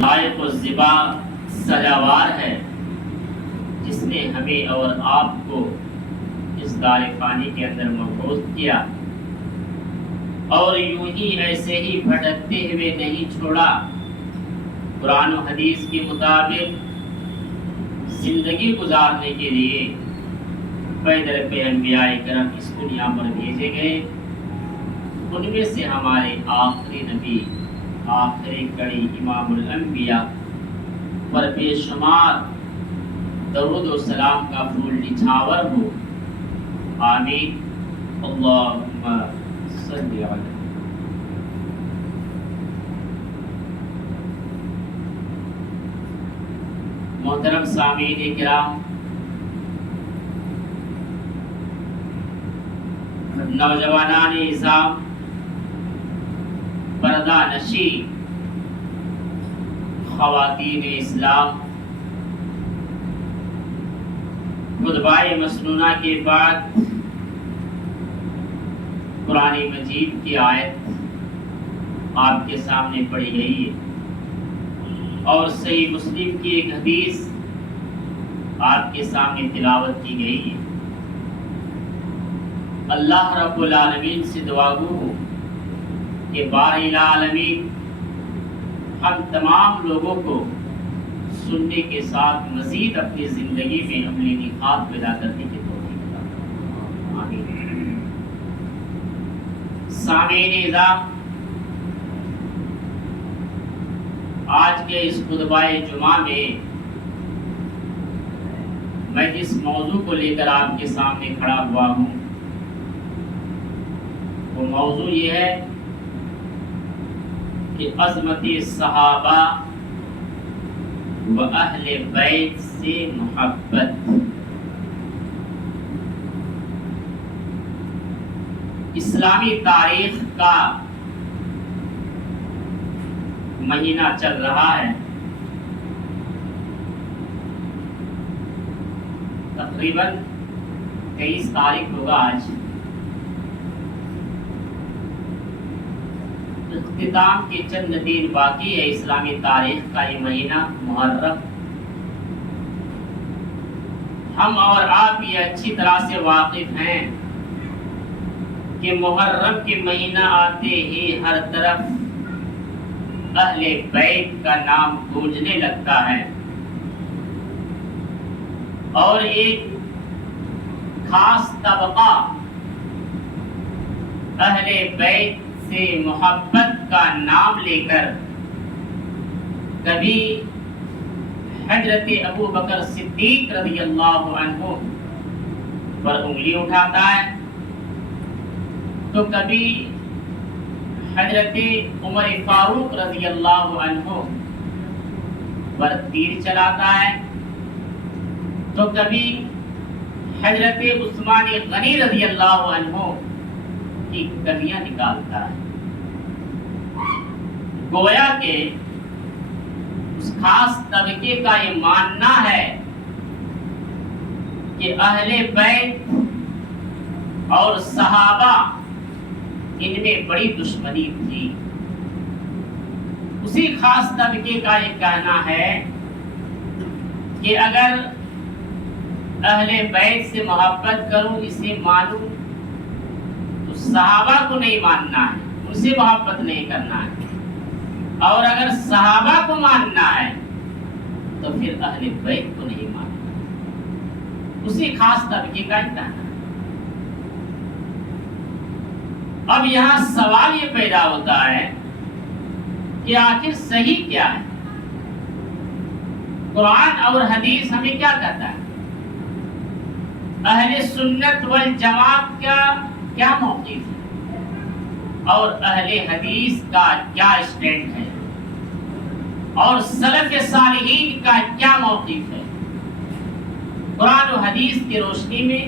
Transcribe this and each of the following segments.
لائق و زیبا سجاوار ہے، جس نے ہمیں اور آپ کو اس دار فانی کے اندر مبعوث کیا اور یوں ہی ایسے ہی بھٹکتے ہوئے نہیں چھوڑا۔ قرآن و حدیث کے مطابق زندگی گزارنے کے لیے پیدر پہ انبیاء کرام اس دنیا پر بھیجے گئے۔ ان میں سے ہمارے آخری نبی، آخری کڑی امام الانبیاء پر بے شمار درود و سلام کا پھول نچھاور ہو۔ آمین۔ اللہم صلی علیہ۔ محترم سامعین کرام، نوجوانان نظام، پردہ نشی، خواتین اسلام، خطبہ مسنونہ کے بعد قرآن مجید کی آیت آپ کے سامنے پڑھی گئی ہے اور صحیح مسلم کی ایک حدیث آپ کے سامنے تلاوت کی گئی ہے۔ اللہ رب العالمین سے دعا گو ہوں کہ باری العالمین ہم تمام لوگوں کو سننے کے ساتھ مزید اپنی زندگی میں عملی نخات پیدا کرنے کی توفیق عطا فرمائے۔ آمین۔ سامعین اعزام، آج کے اس خطبہ جمعہ میں جس موضوع کو لے کر آپ کے سامنے کھڑا ہوا ہوں وہ موضوع یہ ہے کہ عظمت صحابہ و اہل بیت سے محبت۔ اسلامی تاریخ کا مہینہ چل رہا ہے، تقریباً 23 تاریخ ہوگا آج۔ اختتام کے چند دن باقی ہے اسلامی تاریخ کا یہ مہینہ محرم۔ ہم اور آپ یہ اچھی طرح سے واقف ہیں کہ محرم کے مہینہ آتے ہی ہر طرف اہل بیت کا نام گونجنے لگتا ہے اور ایک خاص طبقہ اہل بیت سے محبت کا نام لے کر کبھی حضرت ابو بکر صدیق رضی اللہ عنہ پر انگلی اٹھاتا ہے تو کبھی حضرت عمر فاروق رضی اللہ عنہ پر تیر چلاتا ہے تو کبھی حضرت عثمان غنی رضی اللہ عنہ کی کلیاں نکالتا ہے۔ گویا کہ اس خاص طبقے کا یہ ماننا ہے کہ اہل بیت اور صحابہ ان میں بڑی دشمنی تھی۔ اسی خاص طبقے کا یہ کہنا ہے کہ اگر اہل بیت سے محبت کروں، اسے مانوں، تو صحابہ کو نہیں ماننا ہے، ان سے محبت نہیں کرنا ہے، اور اگر صحابہ کو ماننا ہے تو پھر اہل بیت کو نہیں ماننا ہے۔ اسی خاص طبقے کا کہنا ہے۔ اب یہاں سوال یہ پیدا ہوتا ہے کہ آخر صحیح کیا ہے؟ قرآن اور حدیث ہمیں کیا کہتا ہے؟ اہل سنت والجماعت کا کیا موقف ہے اور اہل حدیث کا کیا اسٹینڈ ہے اور سلف صالحین کا کیا موقف ہے؟ قرآن و حدیث کی روشنی میں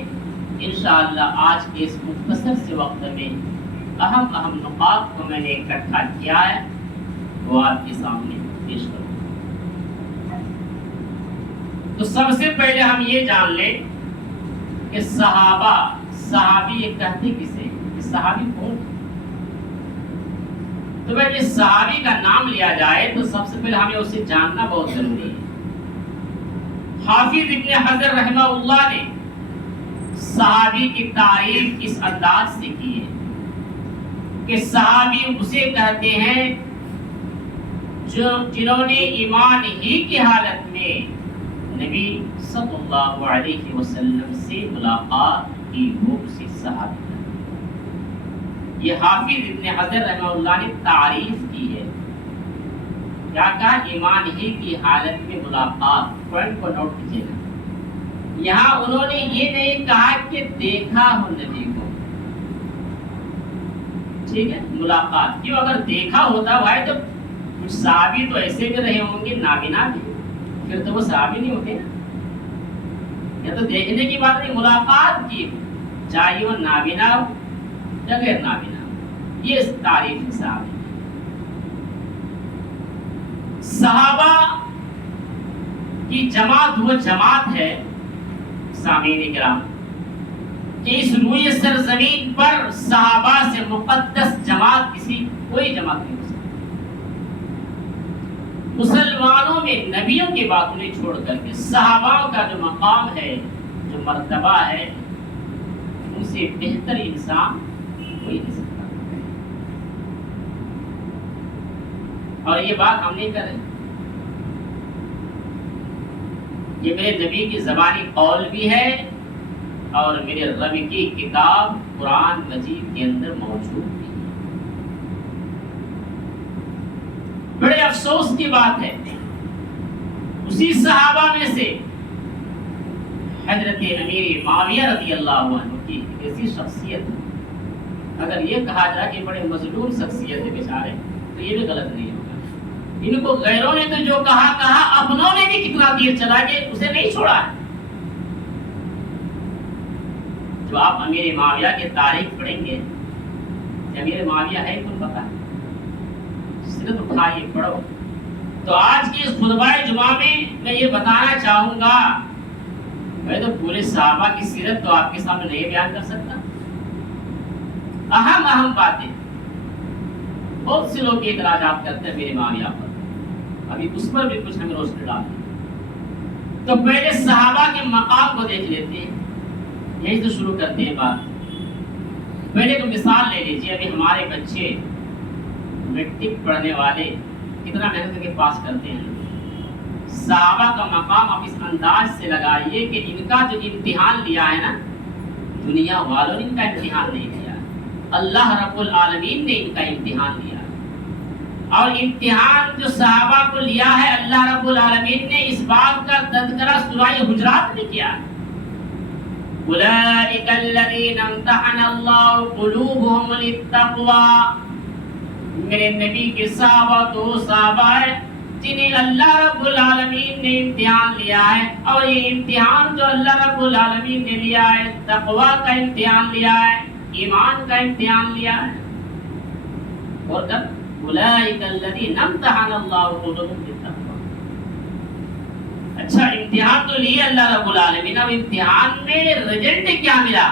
انشاءاللہ آج کے اس مختصر سے وقت میں اہم نقاط کو میں نے اکٹھا کیا ہے، وہ آپ کے سامنے پیش کروں۔ تو سب سے پہلے ہم یہ جان لیں کہ صحابی یہ کہتے کسے؟ کہ صحابی کون؟ تو بھائی جس صحابی کا نام لیا جائے تو سب سے پہلے ہمیں اسے جاننا بہت ضروری ہے۔ حافظ ابن حجر رحمہ اللہ نے صحابی کی تعریف اس انداز سے کی ہے کہ صحابی اسے کہتے ہیں جنہوں نے ایمان ہی کی حالت میں نبی صلی اللہ علیہ وسلم سے ملاقات کی ہو، اسے صحابی۔ یہ حافظ ابن حجر رحمہ اللہ نے تعریف کی ہے، کیا کہا؟ ایمان ہی کی حالت میں ملاقات۔ پوائنٹ کو نوٹ کیجیے گا، یہاں انہوں نے یہ نہیں کہا کہ دیکھا ہو نبی کو، ٹھیک ہے، ملاقات۔ کیوں؟ اگر دیکھا ہوتا بھائی تو کچھ صحابی تو ایسے بھی رہے ہوں گے نابینا بھی، پھر تو وہ صحابی نہیں ہوتے نا۔ یا تو دیکھنے کی بات نہیں، ملاقات کی، چاہے وہ نابینا ہو یا غیر نابینا ہو، یہ تعریف صحابی۔ صحابہ کی جماعت وہ جماعت ہے سامعین کرام کہ اس روئے سرزمین پر صحابہ سے مقدس جماعت کوئی جماعت نہیں ہو سکتی۔ مسلمانوں میں نبیوں کی باتوں نے چھوڑ کر کے صحابہ کا جو مقام ہے، جو مرتبہ ہے، ان سے بہتر انسان کوئی نہیں سکتا۔ اور یہ بات ہم نہیں کر رہے، یہ میرے نبی کی زبانی قول بھی ہے اور میرے رب کی کتاب قرآن مجید کے اندر موجود بھی ہے۔ بڑے افسوس کی بات ہے، اسی صحابہ میں سے حضرت امیر معاویہ رضی اللہ عنہ کی ایسی شخصیت، اگر یہ کہا جائے کہ بڑے مظلوم شخصیت ہے بیچارے، تو یہ بھی غلط نہیں ہوگا۔ ان کو غیروں نے تو جو کہا، اپنوں نے بھی کتنا دیر چلا کے اسے نہیں چھوڑا ہے۔ جو آپ امیر معاویہ کی تاریخ پڑھیں گے، امیر معاویہ ہے تم پتہ، سیرت اٹھائیے پڑھو۔ تو آج کی اس خطبہ جمعہ میں یہ بتانا چاہوں گا، میں تو پورے صحابہ کی سیرت تو آپ کے سامنے نہیں بیان کر سکتا، اہم باتیں۔ بہت سے لوگ اعتراضات کرتے ہیں میرے معاویہ پر، ابھی اس پر بھی کچھ ہمیں روشنی ڈالیں۔ تو پہلے صحابہ کے مقام کو دیکھ لیتے ہیں، یہی تو شروع کرتے ہیں بات۔ پہلے تو مثال لے لیجیے، ابھی ہمارے بچے میٹرک پڑھنے والے کتنا محنت کے پاس کرتے ہیں۔ صحابہ کا مقام آپ اس انداز سے لگائیے کہ ان کا جو امتحان لیا ہے نا، دنیا والوں نے ان کا امتحان نہیں لیا، اللہ رب العالمین نے ان کا امتحان لیا۔ اور امتحان جو صحابہ کو لیا ہے، اللہ رب العالمین نے اس بات کا تذکرہ سورہ حجرات میں کیا۔ اولئک الذین امتحن اللہ قلوبہم للتقوی، میرے نبی کے صحابہ تو صحابہ ہیں جنہیں اللہ رب العالمین نے امتحان لیا ہے، اور یہ امتحان جو اللہ رب العالمین نے لیا ہے، تقوی کا امتحان لیا ہے، ایمان کا امتحان لیا ہے۔ اور کب اولئک الذین امتحن اللہ قلوبہم للتقوی، اچھا امتحان تو لیے اللہ رب العالمین، اب امتحان میں رزلٹ کیا ملا؟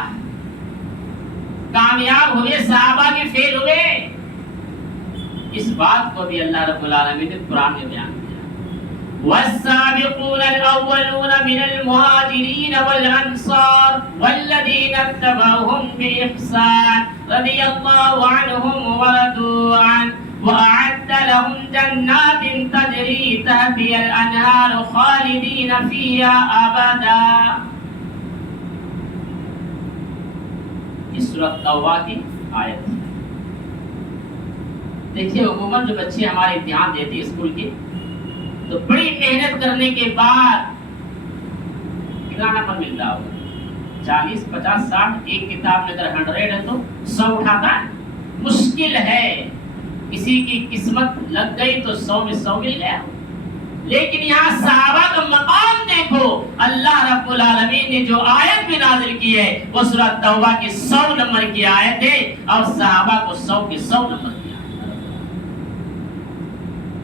کامیاب ہوئے صحابہ کے فیل ہوئے؟ اس بات کو بھی اللہ رب العالمین نے قرآن میں بیان کیا۔ والسابقون الاولون من المهاجرین والانصار والذین اتبعوهم بإحسان رضی اللہ عنہم ورضوا عنہ وأعد لهم جنات تجری تحتها الأنهار خالدین فیہا ابدا۔ اس سورۃ توبہ کی آیت ہے۔ دیکھیے عموماً جو بچے ہمارے امتحان دیتے ہیں اسکول کے، تو بڑی محنت کرنے کے بعد کتنا نمبر ملتا ہوگا؟ 40 50 60۔ ایک کتاب میں اگر 100 ہے تو 100 اٹھاتا ہے، مشکل ہے۔ کسی کی قسمت لگ گئی تو 100 میں 100 مل گیا۔ لیکن یہاں صحابہ کا مقام دیکھو، اللہ رب العالمین نے جو آیت میں نازل کی ہے وہ سورۃ توبہ کی 100 نمبر کی آیت ہے، اور صحابہ کو 100 کے 100 نمبر کی۔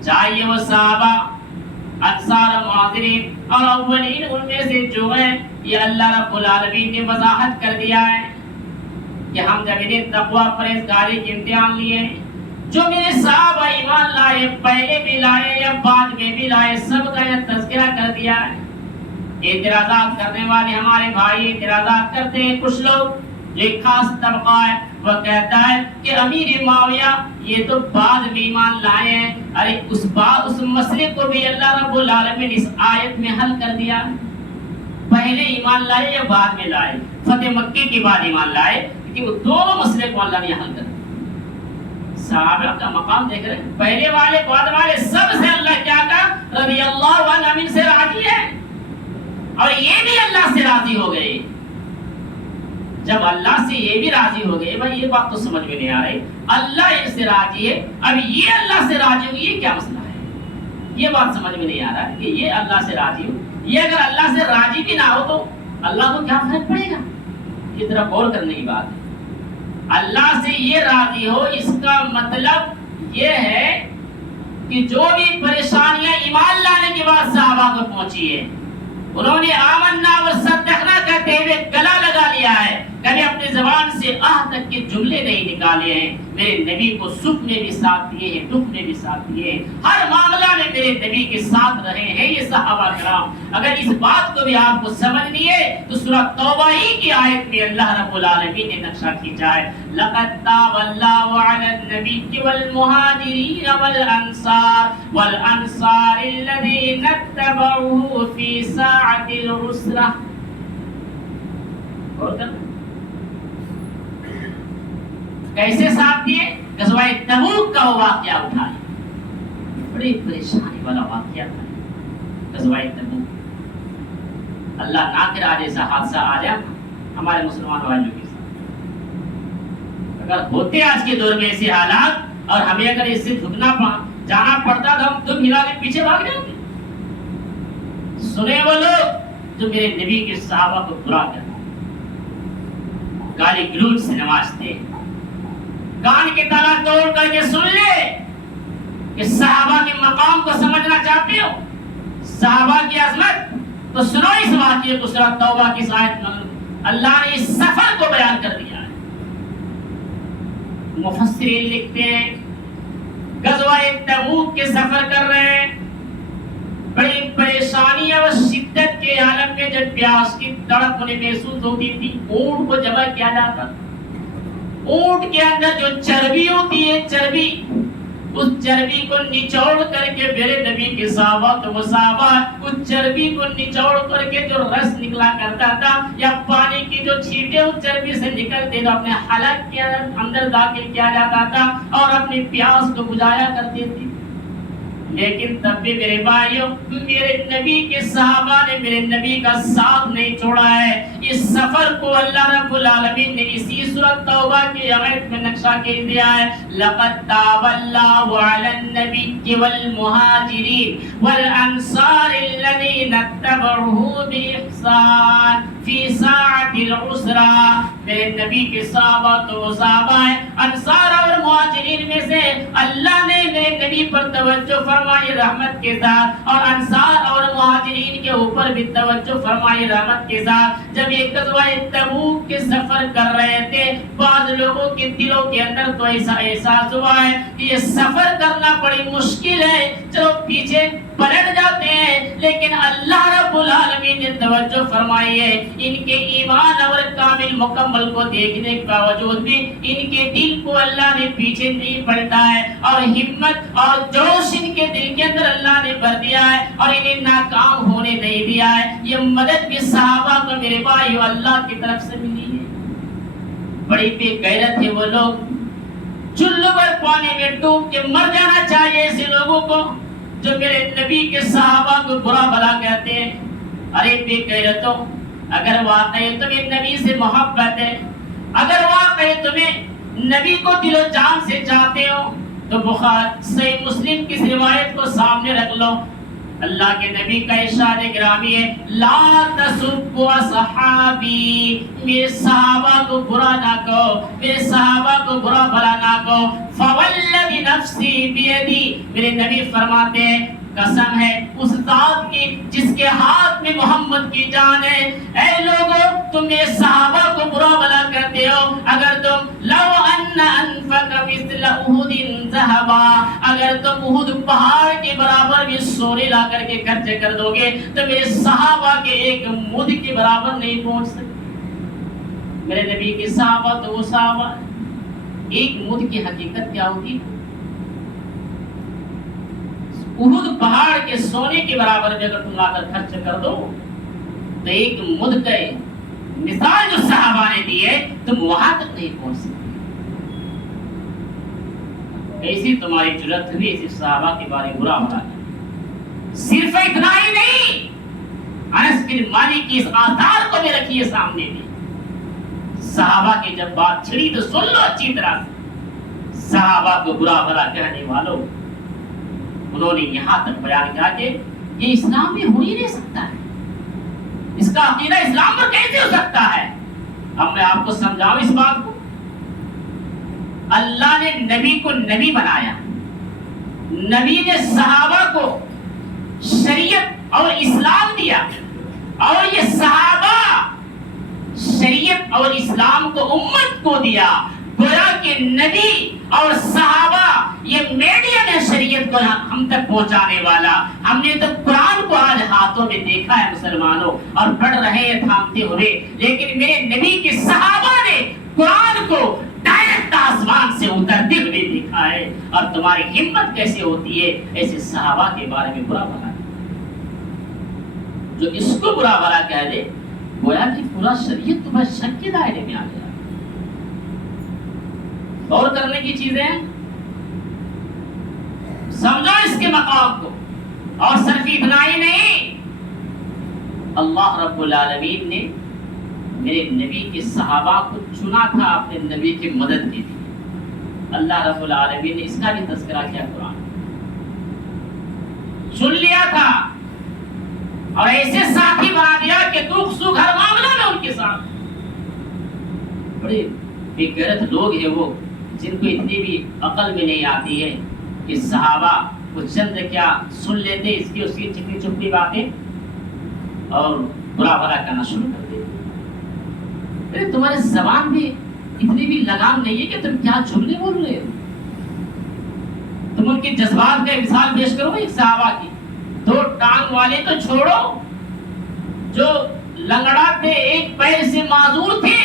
چاہیے وہ صحابہ انصار و مہاجرین اور اولین، ان میں سے جو ہیں، یہ اللہ رب العالمین نے وضاحت کر دیا ہے کہ ہم جب انہیں تقوی پرہیزگاری کے امتحان لیے، جو میرے صحابہ ایمان لائے، پہلے بھی لائے یا بعد میں بھی لائے، سب کا یہ تذکرہ کر دیا ہے۔ اعتراضات کرنے والے ہمارے بھائی اعتراضات کرتے ہیں، کچھ لوگ جو ایک خاص طبقہ ہے وہ کہتا ہے کہ امیر معاویہ یہ تو بعد میں ایمان لائے ہیں۔ ارے اس مسئلے کو بھی اللہ رب العالمین اس آیت میں حل کر دیا۔ پہلے ایمان لائے یا بعد میں لائے، فتح مکے کے بعد ایمان لائے، لیکن وہ دونوں مسئلے کو اللہ نے حل کر دیا۔ صحابہ کا مقام دیکھ رہے ہیں، پہلے والے بعد والے سب سے اللہ کیا کہا؟ رضی اللہ عنہ، من سے راضی ہے، اور یہ بھی اللہ سے راضی ہو گئے۔ جب اللہ سے یہ بھی راضی ہو گئے، بھائی یہ بات تو سمجھ میں نہیں آ رہی، اللہ ان سے راضی ہے، اب یہ اللہ سے راضی ہو، یہ کیا مسئلہ ہے؟ یہ بات سمجھ میں نہیں آ رہا کہ یہ اللہ سے راضی ہو، یہ اگر اللہ سے راضی بھی نہ ہو تو اللہ کو کیا فرق پڑے گا؟ یہ طرح غور کرنے کی بات ہے۔ اللہ سے یہ راضی ہو، اس کا مطلب یہ ہے کہ جو بھی پریشانیاں ایمان لانے کے بعد صحابہ کو پہنچی ہے، انہوں نے آمنا و صدقنا کہتے ہوئے گلا لگا لیا ہے، کبھی اپنی زبان سے آہ تک کے جملے نہیں نکالے ہیں۔ میرے نبی کو سکھ میں بھی ساتھ دیے ہیں، دکھ میں بھی ساتھ دیے ہیں، ہر معاملہ میں میرے نبی کے ساتھ رہے ہیں یہ صحابہ کرام۔ اگر اس بات کو بھی آپ کو سمجھنی ہے تو سورہ توبہ ہی کی آیت میں اللہ رب العالمین نے نقشہ کھینچا ہے، لَقَدْ تَابَ اللَّهُ عَلَى النَّبِيِّ وَالْمُهَاجِرِينَ وَالْأَنصَارِ الَّذِينَ اتَّبَعُوهُ فِي سَاعَةِ الْعُسْرَةِ۔ اور کر کیسے ساتھ دیے؟ غزوہ تبوک کا وہ واقعہ اٹھایا، بڑی پریشانی والا واقعہ تھا غزوہ تبوک۔ اللہ نہ کرے آج ایسا حادثہ آ جائے ہمارے مسلمان بھائیوں کے ساتھ۔ اگر ہوتے آج کے دور میں ایسے حالات اور ہمیں اگر اس سے جانا پڑتا تو ہم تم ہلا کے پیچھے بھاگ جاتے۔ سنے وہ لوگ جو میرے نبی کے صحابہ کو برا کرتے، گالی گلوچ سے نوازتے، کان کے تالا توڑ کر کے سن لے کہ صحابہ کے مقام کو سمجھنا چاہتے ہو، صحابہ کی عظمت، تو سنو اس واقعے کو۔ سورہ توبہ کی آیت میں اللہ نے اس سفر کو بیان کر دیا ہے۔ مفسرین لکھتے ہیں غزوہ تبوک کے سفر کر رہے ہیں، بڑی پریشانی اور شدت کے عالم میں جب پیاس کی تڑپ انہیں محسوس ہوتی تھی، اونٹ کو ذبح کیا جاتا، اونٹ کے اندر جو چربی ہوتی ہے، چربی، اس چربی کو نچوڑ کر کے میرے نبی کے صحابہ تو وہ صحابہ اس چربی کو نچوڑ کر کے جو رس نکلا کرتا تھا یا پانی کی جو چھینٹے اس چربی سے نکلتے تو اپنے حلق کے اندر داخل کیا جاتا تھا اور اپنی پیاس کو بجھایا کرتے تھے۔ لیکن تب بھی میرے بھائیوں، میرے نبی کے صحابہ نے میرے نبی کا ساتھ نہیں چھوڑا ہے۔ اس سفر کو اللہ رب العالمین نے اسی سورۃ توبہ کی آیت میں نقشہ کھینچ دیا ہے، لَقَدْ تَابَ اللَّهُ عَلَى النَّبِيِّ وَالْمُهَاجِرِينَ وَالْأَنصَارِ الَّذِينَ اتَّبَعُوهُ بِإِحْسَانٍ فِي سَاعَةِ الْعُسْرَةِ۔ میرے نبی کے صحابہ تو وہ صحابہ ہیں، انصار اور مہاجرین میں سے اللہ نے میرے نبی پر توجہ فرمائی رحمت کے ساتھ، اور انصار اور مہاجرین کے اوپر بھی توجہ فرمائی رحمت کے ساتھ۔ جب یہ غزوہ تبوک کے سفر کر رہے تھے، بعض لوگوں کے دلوں کے اندر تو ایسا احساس ہوا ہے کہ یہ سفر کرنا بڑی مشکل ہے، چلو پیچھے پلٹ جاتے ہیں، لیکن اللہ رب العالمین نے توجہ فرمائی ہے۔ ان کے ایمان اور کامل مکمل کو دیکھنے کے باوجود بھی ان کے دل کو اللہ نے پیچھے نہیں پلٹا ہے، اور ہمت اور جوش ان کے دل کے اندر اللہ نے بھر دیا ہے اور انہیں ناکام ہونے نہیں دیا ہے۔ یہ مدد بھی صحابہ کو میرے بھائی اللہ کی طرف سے ملی ہے۔ بڑی بے غیرت ہے وہ لوگ، چلو پر پانی میں ڈوب کے مر جانا چاہیے ایسے لوگوں کو جو میرے نبی کے صحابہ کو برا بھلا کہتے ہیں۔ ارے بے غیرتوں، اگر واقعی تمہیں نبی سے محبت ہے، اگر واقعی تمہیں نبی کو دل و جان سے چاہتے ہو تو بخاری صحیح مسلم کی روایت کو سامنے رکھ لو۔ اللہ کے نبی کا ارشاد گرامی ہے، لا تسبوا صحابی، میرے صحابہ کو برا نہ کہو، میرے صحابہ کو برا بھلا نہ کہو۔ فوالذی نفسی بیدی، میرے نبی فرماتے ہیں قسم ہے اس ذات کی جس کے ہاتھ میں محمد کی جان ہے، اے لوگوں تم میرے صحابہ کو برا بھلا کرتے ہو، اگر تم لو ان انفق مثل احد صحابہ اگر تم احد پہاڑ کے برابر بھی سونے لا کر کے خرچ کر دو گے تو میرے صحابہ کے ایک مد کے برابر نہیں پہنچ سکتے۔ میرے نبی کے صحابہ تو وہ صحابہ، ایک مد کی حقیقت کیا ہوتی؟ احد پہاڑ کے سونے کے برابر بھی اگر تم لا کر خرچ کر دو تو ایک مد کا مثال جو صحابہ نے دی ہے تم وہاں تک نہیں پہنچ سکتے۔ ایسی تمہاری جرأت ہوئی ایسی صحابہ کے بارے میں برا بھلا ہے۔ صرف اتنا ہی نہیں، انس بن مالک کی اس آثار کو بھی رکھیے سامنے میں۔ صحابہ کی جب بات چھڑی تو سن لو اچھی طرح سے۔ صحابہ کو برا بھلا کہنے والوں انہوں نے یہاں تک بیان کیا کہ یہ اسلام میں ہو ہی نہیں سکتا ہے، اس کا عقیدہ اسلام پر کیسے ہو سکتا ہے؟ اب میں آپ کو سمجھاؤں اس بات کو۔ اللہ نے نبی کو نبی بنایا، نبی نے صحابہ کو شریعت اور اسلام دیا، اور یہ صحابہ شریعت اور اسلام کو امت کو دیا۔ گویا کہ نبی اور صحابہ یہ میڈیم ہے شریعت کو ہم تک پہنچانے والا۔ ہم نے تو قرآن کو آج ہاتھوں میں دیکھا ہے مسلمانوں، اور پڑھ رہے ہیں تھامتے ہوئے، لیکن میرے نبی کے صحابہ نے قرآن کو ڈائریکٹ آسمان سے اترتے ہوئے دیکھا ہے۔ اور تمہاری ہمت کیسے ہوتی ہے ایسے صحابہ کے بارے میں برا بھلا؟ جو اس کو برا بھلا کہہ دے گویا کہ پورا شریعت تمہیں شک کے دائرے میں آ گیا۔ غور کرنے کی چیزیں سمجھو اس کے مقام کو، اور صرف اتنا ہی نہیں، اللہ رب العالمین نے میرے نبی کے صحابہ کو چنا تھا اپنے نبی کی مدد کے لیے۔ اللہ رب العالمین نے اس کا بھی تذکرہ کیا قرآن، چن لیا تھا اور ایسے ساتھی بنا دیا کہ دکھ سکھ ہر معاملہ میں ان کے ساتھ۔ بڑے بے غیرت لوگ ہیں وہ، جن کو اتنی بھی عقل میں نہیں آتی ہے کہ صحابہ وہ چند کیا سن لیتے اس کی اس کی چپی چپی باتیں اور برا بھلا کرنا شروع کر دیتے۔ تمہارے زبان میں اتنی بھی لگام نہیں ہے کہ تم کیا جملے بول رہے ہو۔ تم ان کے جذبات کا مثال پیش کرو ایک صحابہ کی، دو ٹانگ والے تو چھوڑو، جو لنگڑا تھے ایک پیر سے معذور تھے،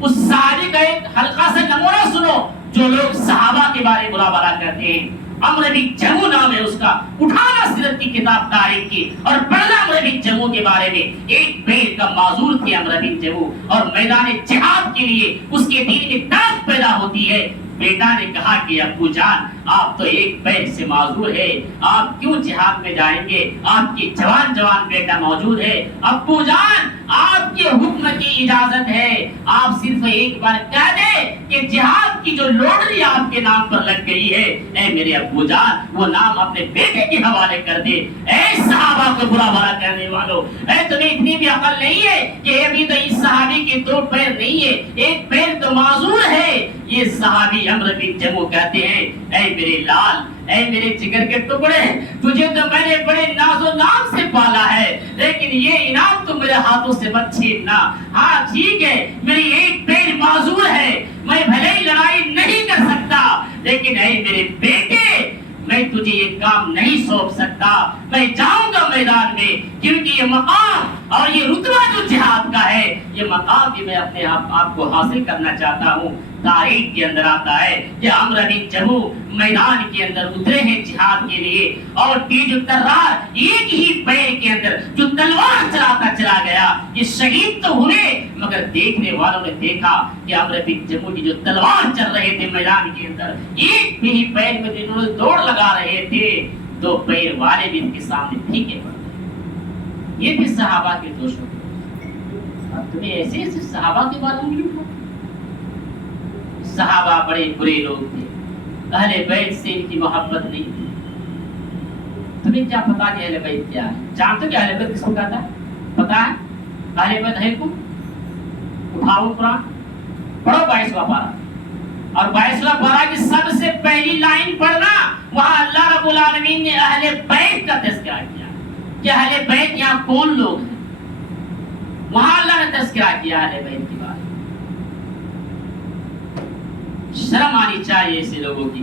اس صحابی کا ایک ہلکا سا نمونہ سنو جو لوگ صحابہ کے بارے برا بھلا کرتے ہیں۔ عمرو بن جمو نام ہے اس کا، اٹھانا سیرت کی کتاب تاریخ کی اور پڑھنا عمرو بن جمو کے بارے میں۔ ایک پیر کا معذور تھے عمرو بن جمو، اور میدان جہاد کے لیے اس کے دل میں طاقت پیدا ہوتی ہے۔ بیٹا نے کہا کہ ابو جان آپ تو ایک پیر سے معذور ہے، آپ کیوں جہاد میں جائیں گے؟ آپ کی جوان بیٹا موجود ہے، ابو جان آپ کے حکم کی اجازت ہے، آپ صرف ایک بار کہہ دیں کہ جہاد کی جو لوٹری آپ کے نام پر لگ گئی ہے، اے میرے ابو جان وہ نام اپنے بیٹے کے حوالے کر دے۔ اے صحابہ کو برا بھلا کہنے والوں، اے تمہیں اتنی بھی عقل نہیں ہے کہ ابھی تو اس صحابی کے دو پیر نہیں ہے، ایک پیر تو معذور ہے۔ یہ صحابی عمرو بن جمو کہتے ہیں اے میرے لال، اے میرے جگر کے ٹکڑے، تجھے تو میں نے بڑے ناز و نام سے پالا ہے، لیکن یہ انعام تو میرے ہاتھوں سے مت چھیننا۔ ہاں ٹھیک ہے میری ایک پیر معذور ہے، میں بھلے ہی لڑائی نہیں کر سکتا، لیکن اے میرے بیٹے میں تجھے یہ کام نہیں سونپ سکتا، میں جاؤں گا میدان میں، کیونکہ یہ مقام اور یہ رتبہ جو جہاد کا ہے، یہ مقام بھی میں اپنے آپ کو حاصل کرنا چاہتا ہوں۔ تاریخ کے اندر آتا ہے کہ عمرو بن جمو میدان کے اندر اترے ہیں جہاد کے لیے، اور تیز ترار ایک ہی پیر کے اندر جو تلوار چلاتا چلا گیا، یہ شہید تو ہوئے مگر دیکھنے والوں نے دیکھا کہ عمرو بن جمو کی جو تلوار چل رہے تھے میدان کے اندر، ایک بھی پیر میں جنہوں نے دوڑ لگا رہے تھے، دو پیر والے بھی ان کے سامنے پھیکے پڑ گئے۔ یہ بھی صحابہ کے دوش ہوتے۔ اب تمہیں ایسے ایسے صحابہ کے بارے میں کیوں؟ صحابہ بڑے برے لوگ تھے، اہل بیت سے ان کی محبت نہیں تھی۔ تمہیں کیا پتا کہ اہل بیت کیا ہے؟ جانتے کہ اہل بیت کس کو کہتا ہے؟ پتا ہے اہل بیت ہے کون؟ اٹھاؤ قرآن پڑھو 22واں پارہ، اور 22واں پارہ کی سب سے پہلی لائن پڑھنا، وہاں اللہ رب العالمین نے اہل بیت کا تذکرہ کیا کہ اہل بیت یہاں کون لوگ ہیں۔ وہاں اللہ نے تذکرہ کیا اہل بیت کی بات۔ شرم آنی چاہیے ایسے لوگوں کی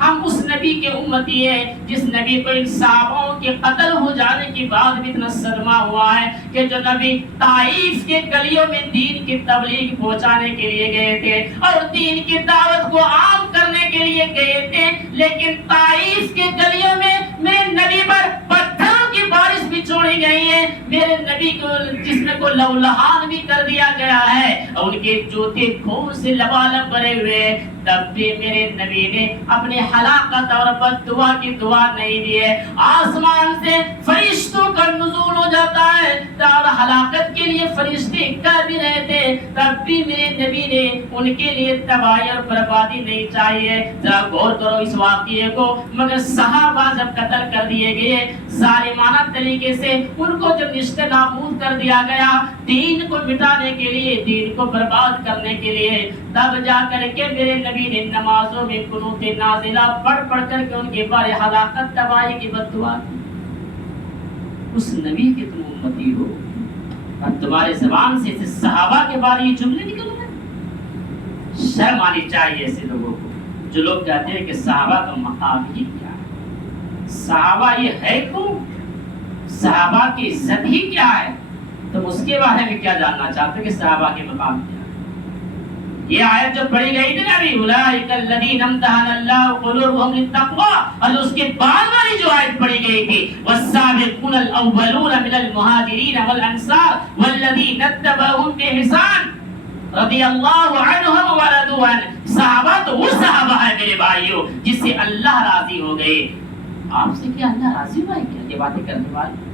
ہم اس نبی کے امتی ہیں جس نبی کو ان صحابوں کے قتل ہو جانے کے بعد بھی اتنا صدمہ ہوا ہے کہ جو نبی طائف کے گلیوں میں دین کی تبلیغ پہنچانے کے لیے گئے تھے اور دین کی دعوت کو عام کرنے کے لیے گئے تھے، لیکن طائف کے گلیوں میں میرے نبی پر پتھروں کی بارش بھی چھوڑی گئی ہے، میرے نبی کو جسم کو لہولہان بھی کر دیا گیا ہے، ان کے جوتے خون سے لبالب بھرے ہوئے، تب بھی میرے نبی نے اپنے ہلاکت اور بد دعا کی دعا نہیں دی ہے۔ آسمان سے فرشتوں کا نزول ہو جاتا ہے اور ہلاکت کے لیے فرشتے کہہ بھی رہے تھے، تب بھی میرے نبی نے ان کے لیے تباہی اور بربادی نہیں چاہیے۔ ذرا غور کرو اس واقعے کو، مگر صحابہ جب قتل کر دیے گئے ظالمانہ طریقے سے، ان کو جب نشت نابود کر دیا گیا دین کو مٹانے کے لیے، دین کو برباد کرنے کے لیے، تب جا کر کے میرے نبی نے نمازوں میں قنوت نازلہ پڑھ پڑھ کر کے ان کے بارے ہلاکت تباہی کی بد دعا کی۔ اس نبی کے تم امتی ہو اور تمہارے زبان سے صحابہ کے بارے یہ جملے نکل رہے ہیں؟ شرم آنی چاہیے ایسے لوگوں کو جو لوگ کہتے ہیں کہ صحابہ کا مقام ہی کیا ہے، صحابہ یہ ہے کون، صحابہ کی عزت ہی کیا ہے، تم اس کے بارے میں کیا جاننا چاہتے ہو کہ صحابہ کے مقام کیا ہے؟ یہ آیت جو پڑھی گئی تھی نا ابھی، اولئک الذین امتحن اللہ قلوبہم للتقوی، اور اس کے بعد والی جو آیت پڑھی گئی تھی والسابقون الاولون من المہاجرین والانصار والذین اتبعوہم بإحسان رضی اللہ عنہم ورضوا عنہ، صحابہ تو وہ صحابہ ہے میرے بھائیوں جس سے اللہ راضی ہو گئے۔ آپ سے کیا اللہ راضی ہوا ہے کیا یہ باتیں کرنے والے؟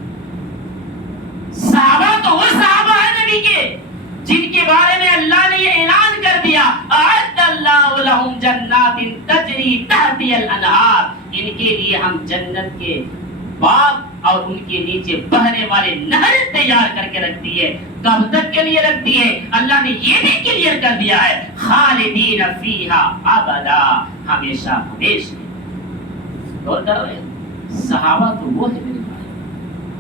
صحابہ تو وہ صحابہ ہے نبی کے جن کے بارے میں اللہ نے یہ اعلان کر دیا اعد اللہ لہم جنات تجری تحتی الانہار، ان کے لیے ہم جنت کے باغ اور ان کے نیچے بہنے والے نہر تیار کر کے رکھ دی ہے۔ کب تک کے لیے رکھ دی ہے؟ اللہ نے یہ بھی کلیئر کر دیا ہے خالدین فیہا ابدا، ہمیشہ ہمیشہ۔ غور کر رہے ہیں، صحابہ تو وہ ہے میرے بھائی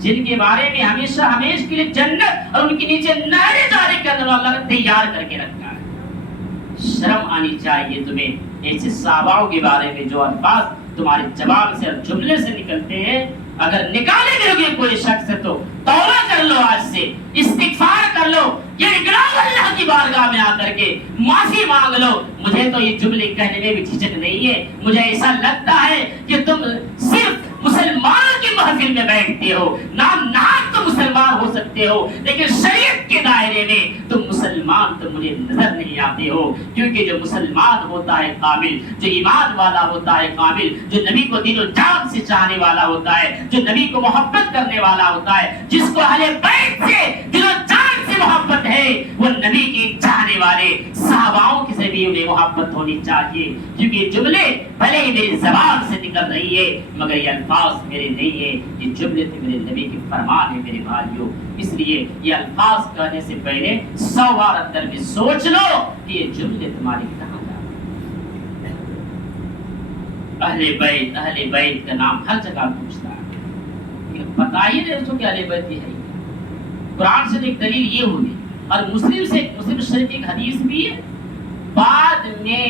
جن کے بارے میں ہمیشہ ہمیشہ کے لیے جنت اور ان کے نیچے نہریں جاری کرنے والا اللہ نے تیار کر کے رکھا ہے۔ شرم آنی چاہیے تمہیں ایسے صحابہ کے بارے میں جو الفاظ تمہارے جواب سے اور جملے سے نکلتے ہیں، اگر نکالے گے کوئی شخص تو توبہ کر لو، آج سے استغفار کر لو، یہ اقرار اللہ کی بارگاہ میں آ کر کے معافی مانگ لو۔ مجھے تو یہ جملے کہنے میں بھی جھجک نہیں ہے، مجھے ایسا لگتا ہے کہ تم صرف مسلمان کی محفل میں بیٹھتے ہو، نام نہاد تو مسلمان ہو سکتے ہو لیکن شریعت کے دائرے میں تم مسلمان تو مجھے نظر نہیں آتے ہو، کیونکہ جو مسلمان ہوتا ہے کامل، جو ایمان والا ہوتا ہے کامل، جو نبی کو دل و جان سے چاہنے والا ہوتا ہے، جو نبی کو محبت کرنے والا ہوتا ہے، جس کو اہل بیت سے دل و جان سے محبت ہے، وہ نبی کی چاہنے والے صحاباؤں کی سے بھی انہیں محبت ہونی چاہیے، کیونکہ جملے بھلے ہی میری زبان سے نکل رہی ہے مگر یہ الفاظ میرے نہیں ہیں، یہ جملے تو میرے نبی کے فرمان ہے میرے بھائیوں۔ اس لیے یہ الفاظ کہنے سے پہلے 100 بار اندر میں سوچ لو کہ یہ جملے تمہاری کہاں جا رہے ہیں۔ اہل بیت کا نام ہر جگہ پوچھتا ہے، بتائیے نہیں اس کو کہ اہل بیت یہ ہے۔ قرآن سے ایک دلیل یہ ہوئی اور مسلم شریف ایک حدیث بھی ہے، بعد میں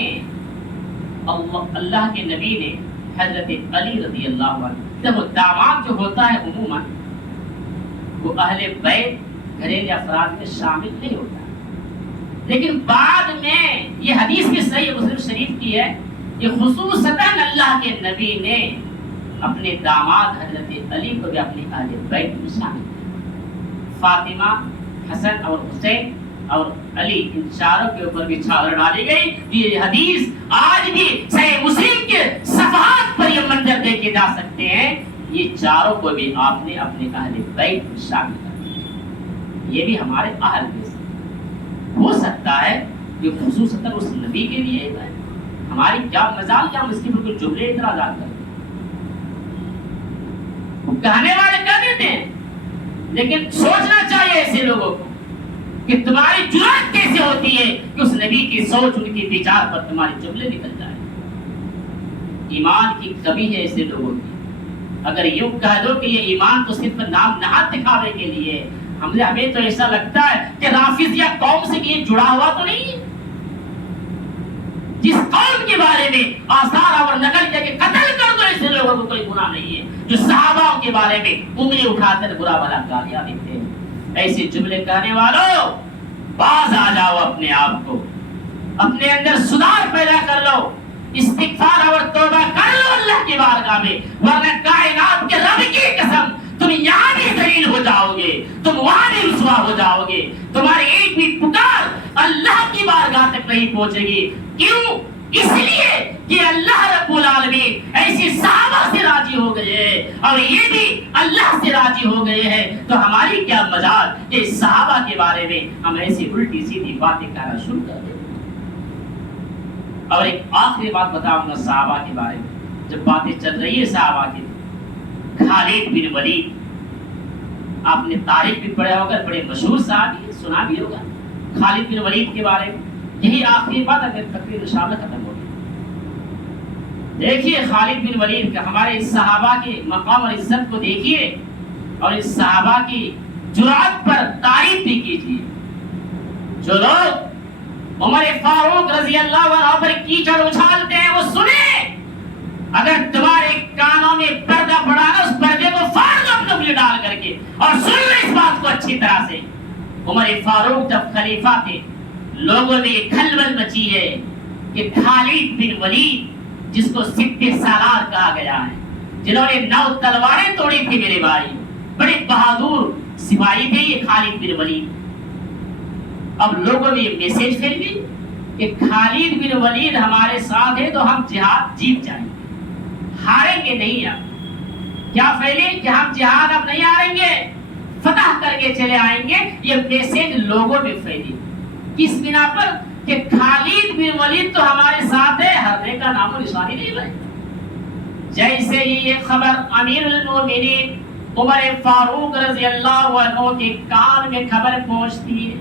اللہ کے نبی نے حضرت علی رضی اللہ عنہ، دیکھو داماد جو ہوتا ہے عموماً وہ اہل بیت گھریلو افراد میں شامل نہیں ہوتا، لیکن بعد میں یہ حدیث بھی صحیح مسلم شریف کی ہے، یہ خصوصاً اللہ کے نبی نے اپنے داماد حضرت علی کو بھی اپنے اہل بیت میں شامل کیا۔ فاطمہ، حسن اور حسین اور علی، ان چاروں کے اوپر بھی چھاور ڈالی گئی۔ یہ حدیث آج بھی صحیح مسلم کے صفحات پر یہ منظر دیکھے جا سکتے ہیں، یہ چاروں کو بھی آپ نے اپنے اہل بیت میں شامل کر دیا۔ یہ بھی ہمارے اہل میں سے ہو سکتا ہے کہ خصوصاً اس نبی کے لیے ہے، ہماری کیا مجال کیا ہم اس کے بالکل جملے اعتراضات کریں، کہنے والے کہہ دیتے ہیں، لیکن سوچنا چاہیے ایسے لوگوں کو کہ تمہاری جرأت کیسے ہوتی ہے کہ اس نبی کی سوچ، ان کی وچار پر تمہارے جملے نکل جائے۔ ایمان کی کمی ہے ایسے لوگوں کی۔ اگر یوں کہہ دو کہ یہ ایمان تو صرف نام نہاد دکھاوے کے لیے، ہمیں تو ایسا لگتا ہے کہ رافض یا قوم سے یہ جڑا ہوا تو نہیں ہے۔ جس قوم کے بارے میں آثار اور نقل کیا کہ قتل کر دو ایسے لوگوں کو کوئی گناہ نہیں ہے، جو صحابہ کے بارے میں انگلی اٹھا کر برا بھلا گالیاں دیتے ہیں، ایسے جملے کہنے والوں باز آ جاؤ، اپنے آپ کو اپنے اندر سدھار پیدا کر لو، استغفار اور توبہ کر لو اللہ کی بارگاہ میں، ورنہ کائنات کے رب کی قسم تم یہاں بھی ذلیل ہو جاؤ گے، تم وہاں بھی رسوا ہو جاؤ گے، تمہاری ایک بھی پکار اللہ کی بارگاہ تک نہیں پہنچے گی۔ کیوں؟ اس لیے کہ اللہ رب العالمین ایسے صحابہ سے راضی ہو گئے ہیں اور یہ بھی اللہ سے راضی ہو گئے ہیں، تو ہماری کیا مجال کہ صحابہ کے بارے میں ہم ایسی الٹی سیدھی باتیں کہنا شروع کر دیں۔ اور ایک آخری بات بتاؤں گا صحابہ کے بارے میں، جب باتیں چل رہی ہے صحابہ کی، خالد بن ولید، آپ نے تاریخ بھی پڑھا ہوگا، بڑے مشہور صحابی ہیں، سنا بھی ہوگا خالد بن ولید کے بارے میں۔ یہی آخری بات اگر تقریر انشاءاللہ ختم ہوگی۔ دیکھیے خالد بن ولید کا، ہمارے اس صحابہ کے مقام اور عزت کو دیکھیے اور اس صحابہ کی جرأت پر تعریف بھی کیجیے۔ جو لوگ عمر فاروق رضی اللہ عنہ پر کیچڑ اچھالتے ہیں وہ سنیں، اگر تمہارے کانوں میں پردہ پڑا نا اس پردے کو پھاڑ دو اپنے انگلی ڈال کر کے اور سن لو اس بات کو اچھی طرح سے۔ عمر فاروق جب خلیفہ تھے، لوگوں میں یہ کھلبل مچی ہے کہ خالد بن ولید جس کو سپہ سالار کہا گیا ہے، جنہوں نے 9 تلواریں توڑی تھی میرے بھائی، بڑے بہادر سپاہی تھے یہ خالد بن ولید۔ اب لوگوں میں یہ میسج پھیل گئی کہ خالد بن ولید ہمارے ساتھ ہے تو ہم جہاد جیت جائیں گے، ہاریں گے نہیں۔ اب کیا پھیلے کہ ہم جہاد اب نہیں ہاریں گے، فتح کر کے چلے آئیں گے، یہ میسج لوگوں میں پھیلی۔ کس بنا پر؟ کہ خالد بن ولید تو ہمارے ساتھ ہے، ہرنے کا نام و نشان ہی نہیں رہے۔ جیسے ہی یہ خبر امیر المومنین عمر فاروق رضی اللہ عنہ کے کان میں خبر پہنچتی ہے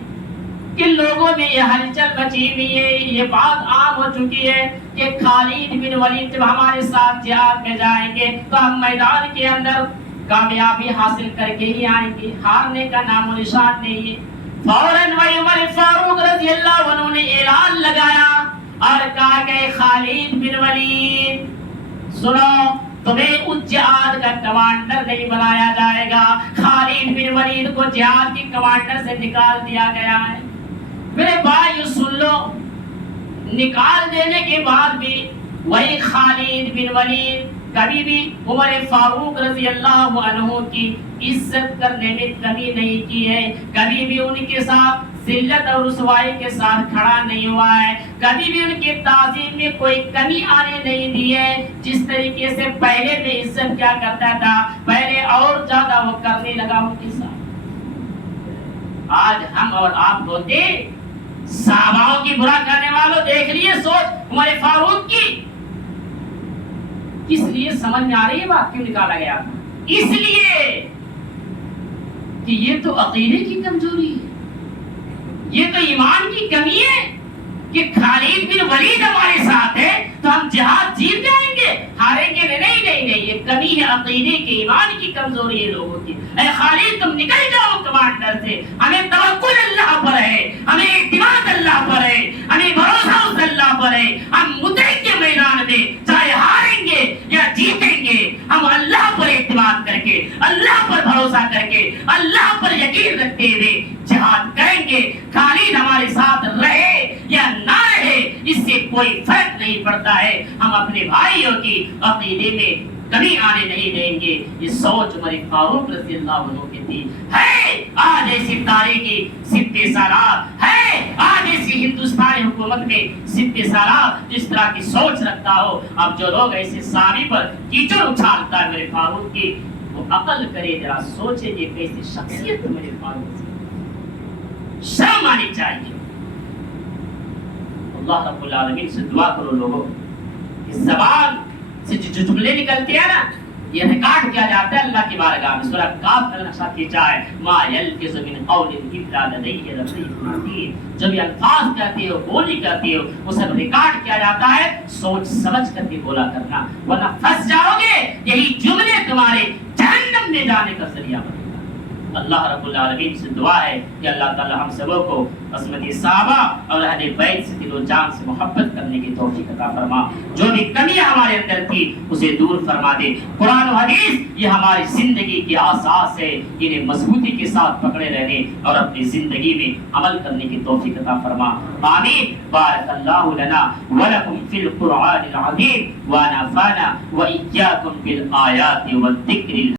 کہ لوگوں میں یہ ہلچل مچی ہوئی ہے، یہ بات عام ہو چکی ہے کہ خالد بن ولید جب ہمارے ساتھ جہاد میں جائیں گے تو ہم میدان کے اندر کامیابی حاصل کر کے ہی آئیں گے، ہارنے کا نام و نشان نہیں ہے۔ فوراً عمر فاروق رضی اللہ عنہ نے اعلان لگایا اور کہا کہ خالد بن ولید سنو، تمہیں اس جہاد کا کمانڈر نہیں بنایا جائے گا، خالد بن ولید کو جہاد کی کمانڈر سے نکال دیا گیا ہے۔ میرے بھائی سن لو، نکال دینے کے بعد بھی وہی خالد بن ولید کبھی بھی عمر فاروق رضی اللہ عنہ کی عزت کرنے میں کمی نہیں کی ہے، کبھی بھی ان کے ساتھ ذلت اور رسوائی کے ساتھ کھڑا نہیں ہوا ہے، کبھی بھی ان کی تعظیم میں کوئی کمی آنے نہیں دی ہے۔ جس طریقے سے پہلے میں عزت کیا کرتا تھا، پہلے اور زیادہ وہ کرنے لگا ان کے ساتھ۔ آج ہم اور آپ ہوتے صحاباؤں کی برا کرنے والوں، دیکھ لیے سوچ عمر فاروق کی، کس لیے سمجھ میں آ رہی ہے بات کیوں نکالا گیا تھا؟ اس لیے کہ یہ تو عقیدے کی کمزوری ہے، یہ تو ایمان کی کمی ہے کہ خالد بن ولید ہمارے ساتھ ہے تو ہم جہاد جیت جائیں گے، ہاریں گے نہیں نہیں نہیں، یہ کمی ہے عقیدے کی، ایمان کی کمزوری ہے لوگوں کی۔ اے خالد تم نکل جاؤ کمانڈر سے، ہمیں توکل اللہ پر ہے، ہمیں اعتماد اللہ پر ہے، ہمیں بھروسہ اس اللہ پر ہے، ہم مدعی کے میدان میں چاہے ہاریں گے یا جیتیں گے، ہم اللہ پر اعتماد کر کے، اللہ پر بھروسہ کر کے، اللہ پر یقین رکھتے ہوئے جہاد کریں گے۔ خالد ہمارے ساتھ رہے یا نہ رہے اس سے کوئی فرق نہیں پڑتا ہے، ہم اپنے بھائیوں کی عقیدے میں کمی آنے نہیں دیں گے۔ یہ سوچ عمر فاروق رضی اللہ عنہ کی تھی۔ ہے آج ایسی تاریخی سپہ سالار، ہے آج ایسی ہندوستانی حکومت میں سپہ سالار جس طرح کی سوچ رکھتا ہو۔ اب جو لوگ ایسے صحابی پر کیچڑ اچھالتا ہے میرے فاروق کی، وہ عقل کرے، ذرا سوچے یہ کیسی شخصیت ہے میرے فاروق سے، شرم آنی چاہیے۔ اللہ رب العالمین سے دعا کرو لوگوں، اس زبان سے جو جملے نکلتے ہیں نا یہ ریکارڈ کیا جاتا ہے اللہ کی بارگاہ میں۔ سورہ کاف کا نقشہ کھینچا ہے، ما یلفظ من قول الا لدیہ رقیب عتید، جب یہ الفاظ کہتے ہو، بولی کہتے ہو، وہ سب ریکارڈ کیا جاتا ہے، سوچ سمجھ کر کے بولا کرنا، ورنہ پھنس جاؤ گے، یہی جملے تمہارے جہنم میں جانے کا ذریعہ بنے گا۔ اللہ رب العالمین سے دعا ہے کہ اللہ تعالی ہم سبوں کو عصمت صحابہ اور اہل بیت سے دل و جان سے محبت کرنے کی توفیق عطا فرما. جو بھی کمیاں ہمارے اندر تھی اسے دور فرما دے. قرآن و حدیث یہ ہماری زندگی کی اساس ہے, انہیں مضبوطی کے ساتھ پکڑے رہنے اور اپنی زندگی میں عمل کرنے کی توفیق عطا فرما. آمین. بارک اللہ لنا ولکم فی القرآن العظیم ونفعنا وإياكم بالآیات والذکر